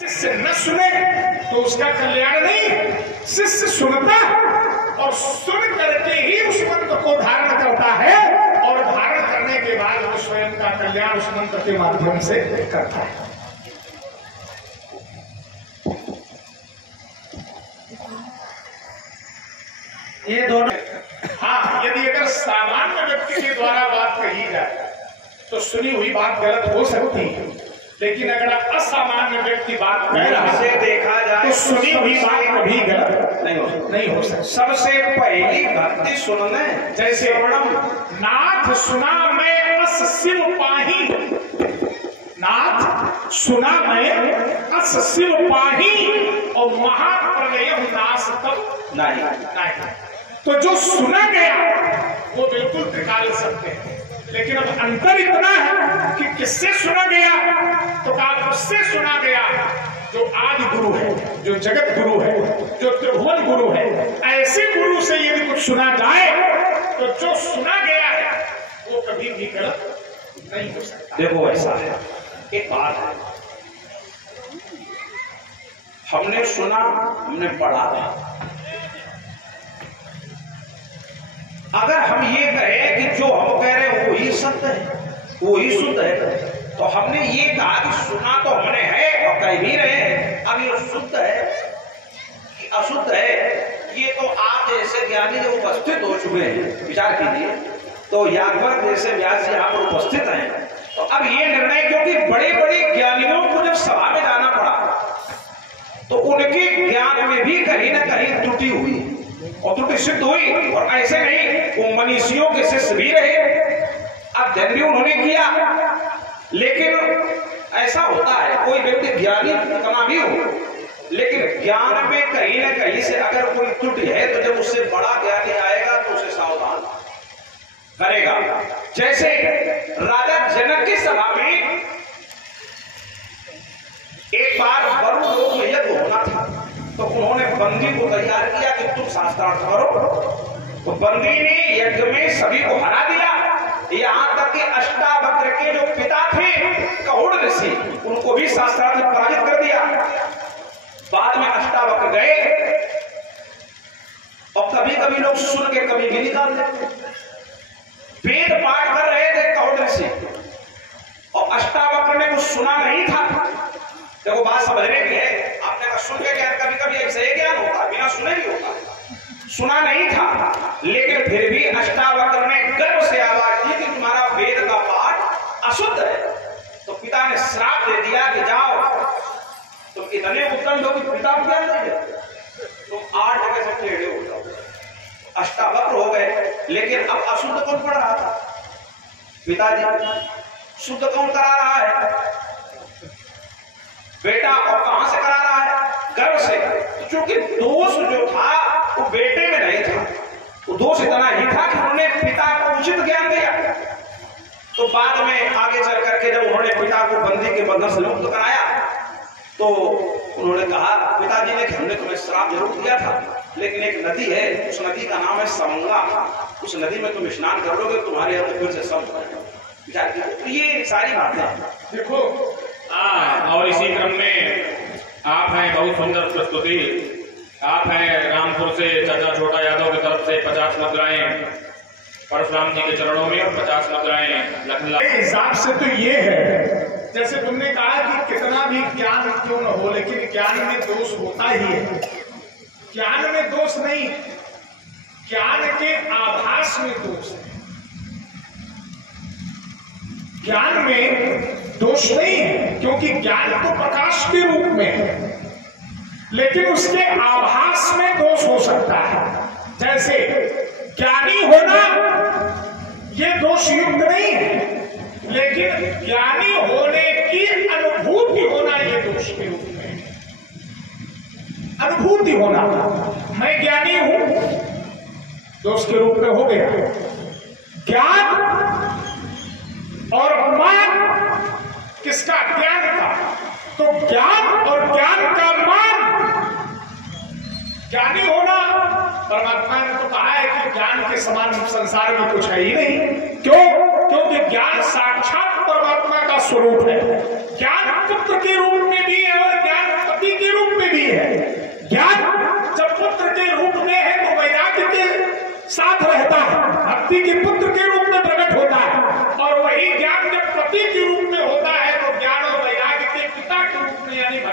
शिष्य न सुने तो उसका कल्याण नहीं। शिष्य सुनता और सुन करके ही उस मंत्र को धारण करता है और धारण करने के बाद वो स्वयं का कल्याण उस मंत्र के माध्यम से करता है। ये दोनों हाँ, यदि अगर सामान्य व्यक्ति के द्वारा बात कही जाए तो सुनी हुई बात गलत हो सकती है, लेकिन अगर असामान्य व्यक्ति बात कह रहा है देखा जाए तो सुनी हुई बात कभी गलत नहीं हो सकती। सबसे पहली भक्ति सुनने जैसे नाथ सुना मैं अस शिव पाही, नाथ सुना मैं अस शिव पाही और महाप्रलय नाश तब नहीं। तो जो सुना गया वो बिल्कुल निकाल सकते हैं, लेकिन अब अंतर इतना है कि किससे सुना गया, तो कहा उससे सुना गया जो आदि गुरु है, जो जगत गुरु है, जो त्रिभुवन गुरु है। ऐसे गुरु से यदि कुछ सुना जाए तो जो सुना गया है वो कभी भी गलत नहीं हो सकता। देखो ऐसा है, एक बात है, हमने सुना, हमने पढ़ा, अगर हम ये कहें कि जो हम कह रहे हैं वो ही सत्य है, वो ही शुद्ध है, तो हमने ये कहा कि सुना तो हमने है और कह भी रहे हैं, अब ये शुद्ध है कि अशुद्ध है, ये तो आप जैसे ज्ञानी जो उपस्थित हो चुके हैं विचार कीजिए। तो यादव जैसे व्यास जी यहाँ पर उपस्थित हैं, तो अब ये निर्णय, क्योंकि बड़े बड़े ज्ञानियों को जब सभा में जाना पड़ा तो उनके ज्ञान में भी कहीं ना कहीं त्रुटि हुई और त्रुटि सिद्ध हुई, और ऐसे नहीं वो मनीषियों के शिष्य भी रहे, अध्ययन भी उन्होंने किया। लेकिन ऐसा होता है, कोई व्यक्ति ज्ञानी कितना भी हो, लेकिन ज्ञान में कहीं ना कहीं से अगर कोई त्रुटि है तो जब उससे बड़ा ज्ञानी आएगा तो उसे सावधान करेगा। जैसे राजा जनक की सभा में एक बार वरुण लोक में यज्ञ होना था, तो उन्होंने बंदी को तैयार किया कि तुम शास्त्रार्थ करो। तो बंदी ने यज्ञ में सभी को हरा दिया, यहां तक कि अष्टावक्र के जो पिता थे कहुड़ ऋषि, उनको भी शास्त्रार्थ में पराजित कर दिया। बाद में अष्टावक्र गए और कभी कभी लोग सुन के कभी भी निकाल देते, वेद पाठ कर रहे थे कहुड़ ऋषि और अष्टावक्र ने कुछ सुना नहीं था। देखो बात समझने की है, आपने कहा सुन के ज्ञान, कभी कभी ऐसा ही ज्ञान होता है, बिना सुने भी होता है। सुना नहीं था, लेकिन फिर भी अष्टावक्र ने गर्व से आवाज दी कि तुम्हारा वेद का पाठ अशुद्ध है। तो पिता ने श्राप दे दिया कि जाओ तुम इतने उत्तम लोग पिता को ज्ञान दे, तुम 8 जगह से टेढ़े हो जाओ। अष्टावक्र हो गए, लेकिन अब अशुद्ध कौन पढ़ रहा था? पिताजी। शुद्ध कौन करा रहा है? बेटा। और कहां से करा रहा है? गर्व से। क्योंकि दोष जो था वो बेटे में नहीं था, वो दोष इतना ही था कि उन्होंने पिता को उचित ज्ञान दिया। तो बाद में आगे चल करके जब उन्होंने पिता को बंदी के बंधन से मुक्त कराया तो उन्होंने कहा पिताजी ने, हमने तुम्हें श्राप जरूर दिया था, लेकिन एक नदी है, उस नदी का नाम है समंगा, उस नदी में तुम स्नान कर लोगे, तुम्हारे अंदर फिर से सब विचार किया। तो ये सारी बातें देखो। और इसी क्रम में आप हैं, बहुत सुंदर प्रस्तुति, आप हैं रामपुर से चाचा छोटा यादव की तरफ से 50 मुद्राएं परशुराम जी के चरणों में और 50 मुद्राएं लखनलाल हिसाब से। तो ये है, जैसे तुमने कहा कि कितना भी ज्ञान क्यों न हो, लेकिन ज्ञान में दोष होता ही है। ज्ञान में दोष नहीं, ज्ञान के आभास में दोष है। ज्ञान में दोष नहीं है, क्योंकि ज्ञान तो प्रकाश के रूप में है, लेकिन उसके आभास में दोष हो सकता है। जैसे ज्ञानी होना ये दोष युक्त नहीं है, लेकिन ज्ञानी होने की अनुभूति होना ये दोष के रूप में है। अनुभूति होना, मैं ज्ञानी हूं, दोष के रूप में हो गया। ज्ञान और मान किसका? ज्ञान का। तो ज्ञान और ज्ञान का मान, ज्ञानी होना, परमात्मा ने तो कहा है कि ज्ञान के समान संसार में कुछ है ही नहीं। क्यों? क्योंकि ज्ञान साक्षात परमात्मा का स्वरूप है। ज्ञान पुत्र के रूप में भी है और ज्ञान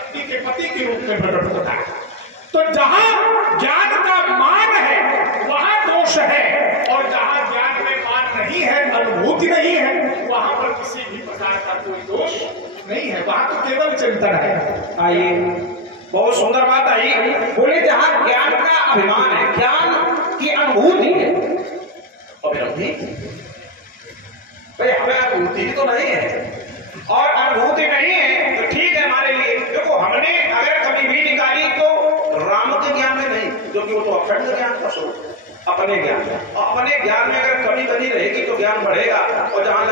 पत्नी के पति के रूप में प्रकट होता है। तो जहां ज्ञान का मान है वहां दोष है, और जहां ज्ञान में मान नहीं है, अनुभूति नहीं है, वहां पर किसी भी प्रकार का कोई दोष नहीं है, वहां तो केवल चिंतन है। आइए, बहुत सुंदर बात आई। बोले जहां ज्ञान का अभिमान है, ज्ञान की अनुभूति है, अभिनंदी भाई हमें अनुभूति तो नहीं है, और अनुभूति नहीं है तो ठीक है हमारे लिए। देखो हमने अगर कभी भी निकाली तो राम के ज्ञान में नहीं, क्योंकि वो तो अखंड ज्ञान का स्वरूप, अपने ज्ञान में, अपने ज्ञान में अगर कमी बनी रहेगी तो ज्ञान बढ़ेगा, और जहां